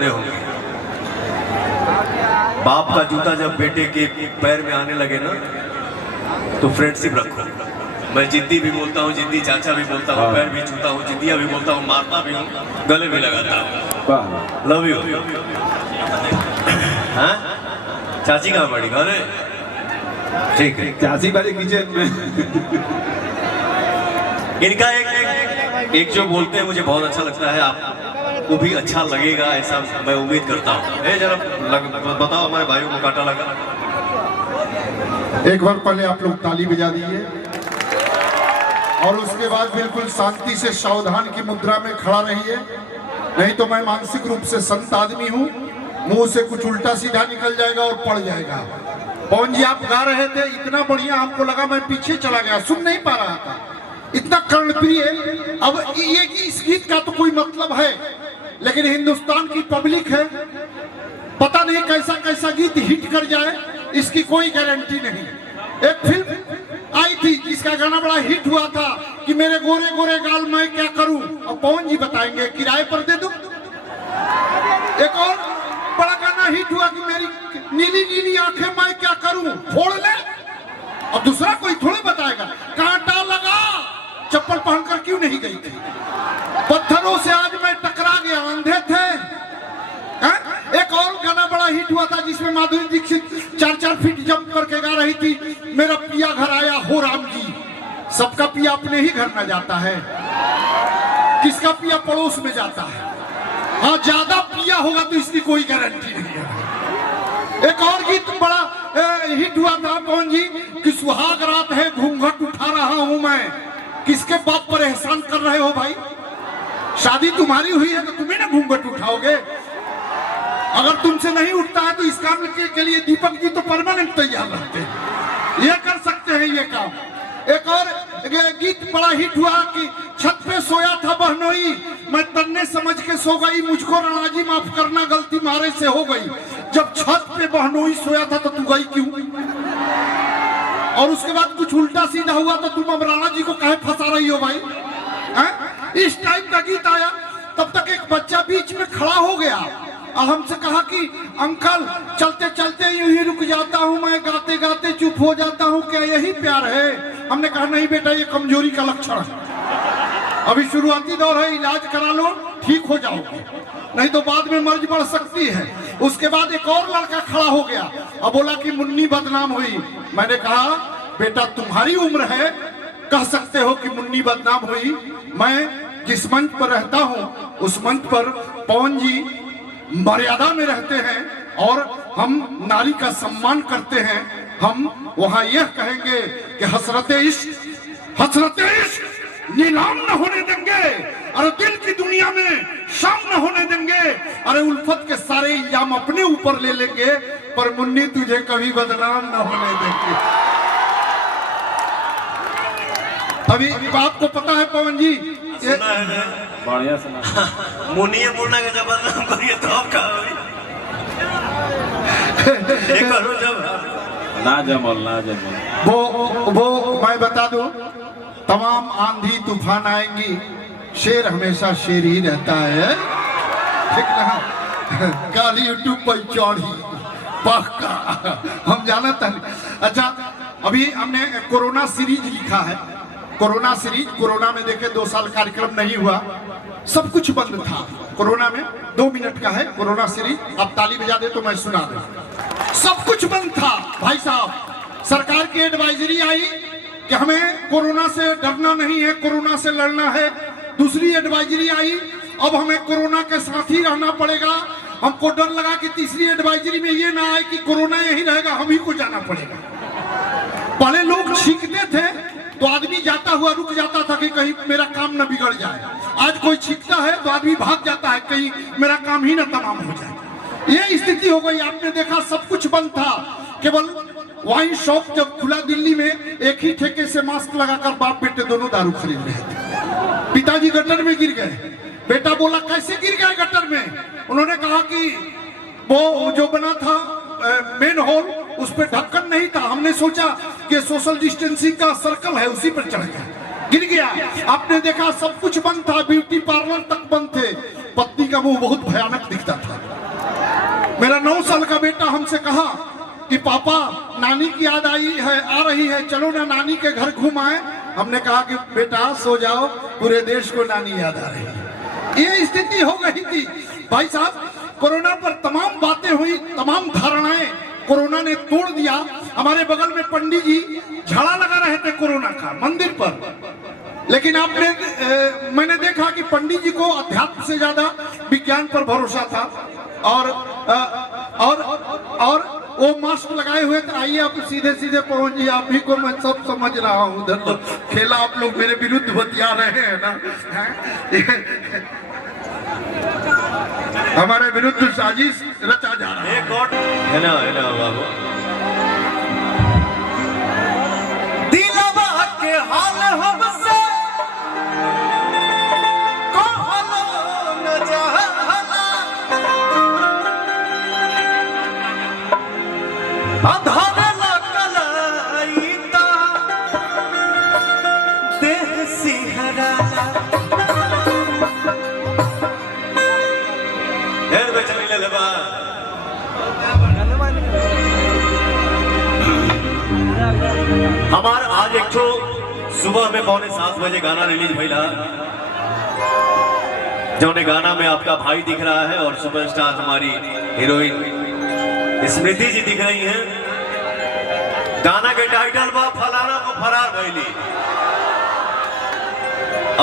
रखने होंगे। बाप का जूता जब बेटे के पैर में आने लगे ना तो फ्रेंडशिप रखो। मैं जिद्दी भी बोलता हूँ, जिद्दी चाचा भी बोलता हूँ, पैर भी छूता हूँ, जिद्दिया भी बोलता हूँ, मारता भी हूँ, गले भी लगाता हूँ। Love you. हाँ चाची कहाँ पड़ी? अरे ठीक है, चाची वाली किचन में। इनका एक जो बोलते हैं मुझे बहुत अच्छा लगता है, आपको भी अच्छा लगेगा ऐसा मैं उम्मीद करता हूँ। जरा बताओ हमारे भाइयों को काटा लगा। एक बार पहले आप लोग ताली बजा दीजिए और उसके बाद बिल्कुल शांति से सावधान की मुद्रा में खड़ा रहिए, नहीं तो मैं मानसिक रूप से संत आदमी हूँ, मुंह से कुछ उल्टा सीधा निकल जाएगा और पड़ जाएगा। पवन जी आप गा रहे थे इतना बढ़िया, हमको लगा मैं पीछे चला गया, सुन नहीं पा रहा था, इतना कर्णप्रिय। अब ये इस गीत का तो कोई मतलब है, लेकिन हिंदुस्तान की पब्लिक है, पता नहीं कैसा कैसा गीत हिट कर जाए, इसकी कोई गारंटी नहीं। एक फिल्म आई थी जिसका गाना बड़ा हिट हुआ था कि मेरे गोरे गोरे गाल मैं क्या करूं, और पवन जी बताएंगे किराए पर दे दूं। एक और बड़ा गाना हिट हुआ कि मेरी नीली नीली आंखें मैं क्या करूं, फोड़ ले। अब दूसरा कोई थोड़े बताएगा कांटा लगा चप्पल पहनकर क्यों नहीं गई थी, पत्थरों से आज मैं टकरा गया, अंधे थे। एक और गाना बड़ा हिट हुआ था जिसमें माधुरी दीक्षित 4-4 फीट जंप करके गा रही थी, मेरा पिया घर आया हो राम जी। सबका पिया अपने ही घर में जाता है, किसका पिया पड़ोस में जाता है। हाँ ज्यादा पिया होगा तो इसकी कोई गारंटी नहीं है। एक और गीत बड़ा हिट हुआ था पवन जी कि सुहाग रात है घूंघट उठा रहा हूं मैं। किसके बाप पर एहसान कर रहे हो भाई? शादी तुम्हारी हुई है तो तुम्हें ना घूंघट उठाओगे। अगर तुमसे नहीं उठता है तो इस काम के लिए दीपक जी तो परमानेंट तैयार रहते हैं, ये कर सकते हैं ये काम। एक और गीत बड़ा हिट हुआ कि छत पे सोया था बहनोई, मैं तन्ने समझ के सो गई, मुझको राणाजी माफ करना गलती मारे से हो गई। जब छत पे बहनोई सोया था तो तू गई क्यों? और उसके बाद कुछ उल्टा सीधा हुआ तो तुम अब राणा जी को कहे फंसा रही हो भाई? इस टाइप का गीत आया, तब तक एक बच्चा बीच में खड़ा हो गया और हमसे कहा कि अंकल चलते चलते यूं ही रुक जाता हूं मैं, गाते गाते चुप हो जाता हूं, क्या यही प्यार है? हमने कहा नहीं बेटा ये कमजोरी का लक्षण है, अभी शुरुआती दौर है, इलाज करा लो ठीक हो जाओगे, नहीं तो बाद में मर्ज बढ़ सकती है। उसके बाद एक और लड़का खड़ा हो गया और बोला कि मुन्नी बदनाम हुई। मैंने कहा बेटा तुम्हारी उम्र है, कह सकते हो कि मुन्नी बदनाम हुई, मैं जिस मंच पर रहता हूं उस मंच पर पवन जी मर्यादा में रहते हैं और हम नारी का सम्मान करते हैं। हम वहां यह कहेंगे कि हसरते इश्क नीलाम न होने देंगे, अरे दिल की दुनिया में शाम न होने देंगे, अरे उल्फत के सारे इल्जाम अपने ऊपर ले लेंगे, पर मुन्नी तुझे कभी बदनाम न होने देंगे। अभी आपको पता है पवन जी सुना है बढ़िया सुना। मुन्नी मुन्ना के जब बदनाम करिए तो आप कहा ना जमल ना जमल। वो मैं बता दूं, तमाम आंधी तूफान आएंगी, शेर हमेशा शेर ही रहता है, ठीक ना? गाली यूट्यूब पर चौड़ी पक्का हम जाना था। अच्छा अभी हमने कोरोना सीरीज लिखा है, कोरोना सीरीज। कोरोना में देखे 2 साल कार्यक्रम नहीं हुआ, सब कुछ बंद था कोरोना में। 2 मिनट का है कोरोना सीरीज, आप ताली बजा दे तो मैं सुना दूं। सब कुछ बंद था भाई साहब, सरकार की एडवाइजरी आई कि हमें कोरोना से डरना नहीं है, कोरोना से लड़ना है। दूसरी एडवाइजरी आई अब हमें कोरोना के साथ ही रहना पड़ेगा। हमको डर लगा कि तीसरी एडवाइजरी में ये ना आए कि कोरोना यही रहेगा, हम ही को जाना पड़ेगा। पहले लोग छींकते थे तो आदमी जाता हुआ रुक जाता था कि कहीं मेरा काम न बिगड़ जाए, आज कोई छींकता है तो आदमी भाग जाता है कहीं मेरा काम ही न तमाम हो जाए। ये स्थिति हो गई। आपने देखा सब कुछ बंद था, केवल वाइन शॉप जब खुला दिल्ली में, एक ही ठेके से मास्क लगाकर बाप बेटे दोनों दारू खरीद रहे थे। पिताजी गटर में गिर गए, बेटा बोला कैसे गिर गए गटर में? उन्होंने कहा कि वो जो बना था मेन होल उस पर ढक्कन नहीं था, हमने सोचा कि सोशल डिस्टेंसिंग का सर्कल है उसी पर चढ़ गया, गिर गया। आपने देखा सब कुछ बंद था, ब्यूटी पार्लर तक बंद थे, पत्नी का मुंह बहुत भयानक दिखता था। मेरा 9 साल का बेटा हमसे कहा कि पापा नानी की याद आ रही है, चलो ना नानी के घर घूम आए। हमने कहा कि बेटा सो जाओ, पूरे देश को नानी याद आ रही है। ये स्थिति हो गई थी भाई साहब। कोरोना पर तमाम बातें हुई, तमाम धारणाएं कोरोना ने तोड़ दिया। हमारे बगल में पंडित जी झाड़ा लगा रहे थे कोरोना का मंदिर पर, लेकिन मैंने देखा कि पंडित जी को अध्यात्म से ज्यादा विज्ञान पर भरोसा था। और वो मास्क लगाए हुए थे। आइए आप सीधे सीधे पहुंच जी, आप ही को मैं सब समझ रहा हूँ। उधर तो खेला आप लोग मेरे विरुद्ध बतिया रहे हैं ना, हमारे विरुद्ध साजिश रचा जा रहा है ना बाबू। दिलवा के हाल हमसे कहलो न जाला, अधरला कलाइता देह सिहराला। हेर में चली ले बा। हमार आज एक ठो सुबह में 6:45 बजे गाना रिलीज भइला, जौने गाना में आपका भाई दिख रहा है और सुपरस्टार हमारी हीरोइन स्मृति जी दिख रही हैं। गाना के टाइटल बा फलाना को फरार भइली।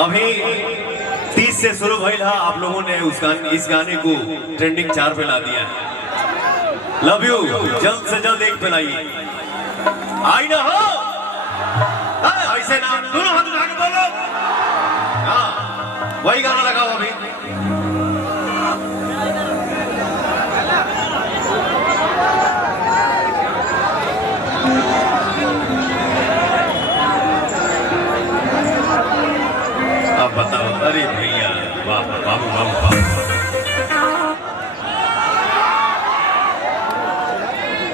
अभी 30 से शुरू भइला, आप लोगों ने इस गाने को ट्रेंडिंग 4 पे ला दिया है। लव यू, जल्द से जल्द 1 पे लाइए। आई ना हो ऐसे ना, दोनों हाथ उठा के बोलो। हाँ वही गाना लगाओ अभी। अब बताओ, अरे भैया वाह वाह वाह वाह।